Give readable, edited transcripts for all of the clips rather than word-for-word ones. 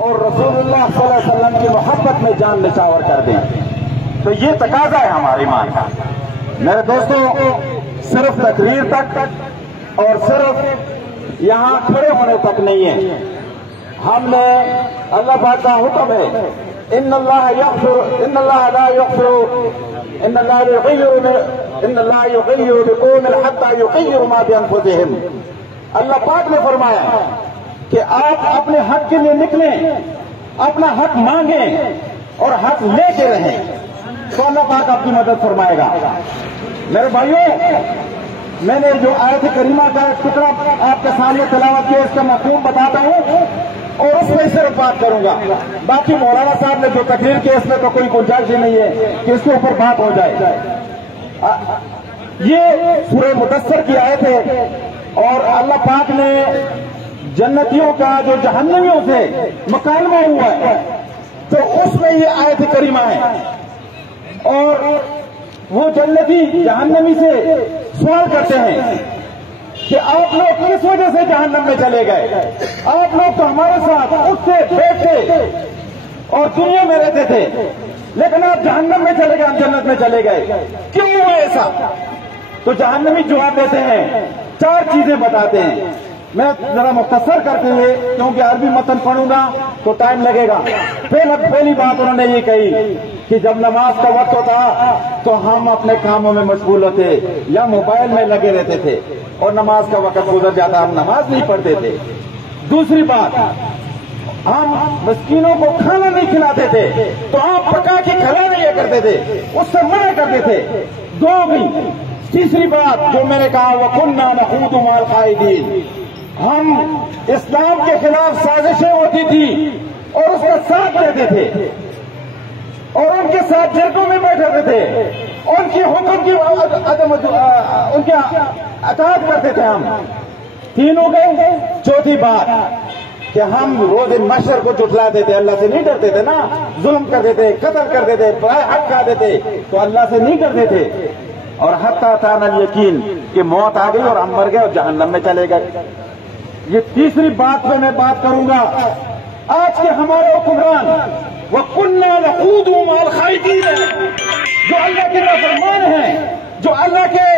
اور رسولullah صلی اللہ علیہ وسلم کی محبت میں جان نچھاور کر دیں، تو یہ تقاضا ہے ہمارے ایمان کا۔ میرے دوستوں، صرف تقریر تک اور صرف یہاں کھڑے ہونے تک نہیں ہے، ہم نے اللہ پاک کا حکم ہے ان اللہ یغیر بقوم حتی یغیروا ما بانفسہم۔ اللہ پاک نے فرمایا کہ آپ اپنے حق کے لیے نکلیں، اپنا حق مانگیں اور حق لے کے رہیں، تو اللہ پاک آپ کی مدد فرمائے گا۔ میرے بھائیوں، میں نے جو آیت کریمہ کا ٹکڑا آپ کے سامنے تلاوت کیا، اس کا مفہوم بتاتا ہوں اور اس میں صرف بات کروں گا۔ باقی مولانا صاحب نے جو تقریر کی اس میں تو کوئی گنجائش ہی نہیں ہے کہ اس کے اوپر بات ہو جائے۔ یہ سورہ مدثر کی آیت ہے اور اللہ پاک نے جنتیوں کا جو جہنمیوں سے مکالمہ ہوا ہے تو اس میں یہ آیت کریمہ ہے، اور وہ جنتی جہنمی سے سوال کرتے ہیں کہ آپ لوگ کس وجہ سے جہنم میں چلے گئے؟ آپ لوگ تو ہمارے ساتھ اٹھتے بیٹھتے اور دنیا میں رہتے تھے، لیکن آپ جہنم میں چلے گئے، ہم جنت میں چلے گئے، کیوں ہوا ایسا؟ تو جہنمی جواب دیتے ہیں، چار چیزیں بتاتے ہیں۔ میں ذرا مختصر کرتے ہوئے، کیونکہ عربی متن پڑھوں گا تو ٹائم لگے گا۔ پہلی بات انہوں نے یہ کہی کہ جب نماز کا وقت ہوتا تو ہم اپنے کاموں میں مشغول ہوتے یا موبائل میں لگے رہتے تھے اور نماز کا وقت گزر جاتا، ہم نماز نہیں پڑھتے تھے۔ دوسری بات، ہم مسکینوں کو کھانا نہیں کھلاتے تھے تو آپ پکا کے کھلا نہیں کرتے تھے، اس سے منع کرتے تھے۔ تیسری بات جو میں نے کہا، وَكُنَّا نَخُوضُ مَعَ الْخَائِضِينَ، ہم اسلام کے خلاف سازشیں ہوتی تھی اور اس کا ساتھ دیتے تھے اور ان کے ساتھ جرگوں میں بیٹھتے تھے، ان کی حکم کی ان کی اطاعت کرتے تھے ہم۔ تین ہو گئے۔ چوتھی بات کہ ہم روز محشر کو جھٹلاتے تھے، اللہ سے نہیں ڈرتے تھے نا، ظلم کرتے تھے، قتل کرتے تھے، برائے حق کھاتے تھے تو اللہ سے نہیں ڈرتے تھے، اور حتی اتانا الیقین کہ موت آ گئی اور ہم مر گئے اور جہنم میں چلے گئے۔ یہ تیسری بات پہ میں بات کروں گا۔ آج کے ہمارے حکمران وَكُنَّا نَخُوضُ مَعَ الْخَائِضِينَ، جو اللہ کے نافرمان ہیں، جو اللہ کے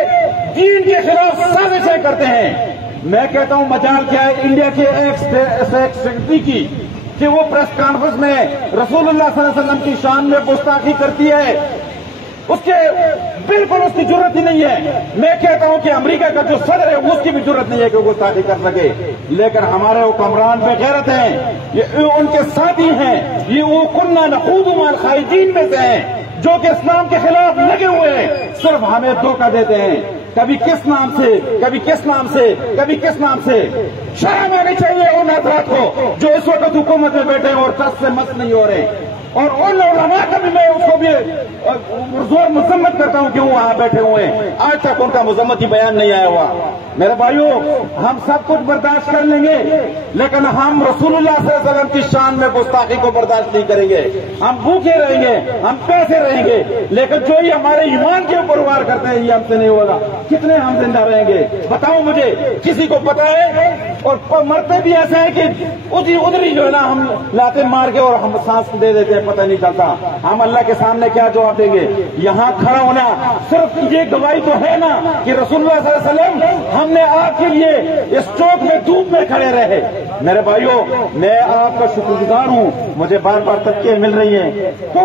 دین کے خلاف سازشیں کرتے ہیں، میں کہتا ہوں مجال کیا ہے انڈیا کے ایک سیکرٹری کی کہ وہ پریس کانفرنس میں رسول اللہ صلی اللہ علیہ وسلم کی شان میں گستاخی کرتی ہے، اس کے بالکل اس کی ضرورت ہی نہیں ہے۔ میں کہتا ہوں کہ امریکہ کا جو صدر ہے اس کی بھی ضرورت نہیں ہے کہ وہ گستاخی کر سکے، لیکن ہمارے حکمران بے غیرت ہیں، یہ ان کے ساتھی ہیں، یہ وہ كُنَّا نَخُوضُ مَعَ الْخَائِضِينَ میں سے ہیں جو کہ اسلام کے خلاف لگے ہوئے ہیں، صرف ہمیں دھوکہ دیتے ہیں، کبھی کس نام سے، کبھی کس نام سے، کبھی کس نام سے۔ شرم آنی چاہیے ان حضرات کو جو اس وقت حکومت میں بیٹھے ہیں اور ٹس سے مس نہیں ہو رہے، اور ان علماء کا بھی میں اس کو بھی زور مذمت کرتا ہوں کہ وہ وہاں بیٹھے ہوئے ہیں، آج تک ان کا مذمتی بیان نہیں آیا ہوا۔ میرے بھائیوں، ہم سب کچھ برداشت کر لیں گے لیکن ہم رسول اللہ صلی اللہ علیہ وسلم کی شان میں گستاخی کو برداشت نہیں کریں گے۔ ہم بھوکے رہیں گے، ہم پیسے رہیں گے، لیکن جو یہ ہمارے ایمان کے اوپر وار کرتے ہیں یہ ہم سے نہیں ہوگا۔ کتنے ہم زندہ رہیں گے بتاؤ مجھے، کسی کو پتا ہے؟ اور مرتے بھی ایسے ہیں کہ ادھری جو ہے نا ہم لاتے مار کے اور ہم سانس دے دیتے ہیں، پتہ نہیں چلتا۔ ہم اللہ کے سامنے کیا جواب دیں گے؟ یہاں کھڑا ہونا صرف یہ گواہی تو ہے نا کہ رسول اللہ صلی اللہ علیہ وسلم ہم نے آپ کے لیے اس چوک میں دھوپ میں کھڑے رہے۔ میرے بھائیوں، میں آپ کا شکر گزار ہوں، مجھے بار بار تبکیں مل رہی ہیں تو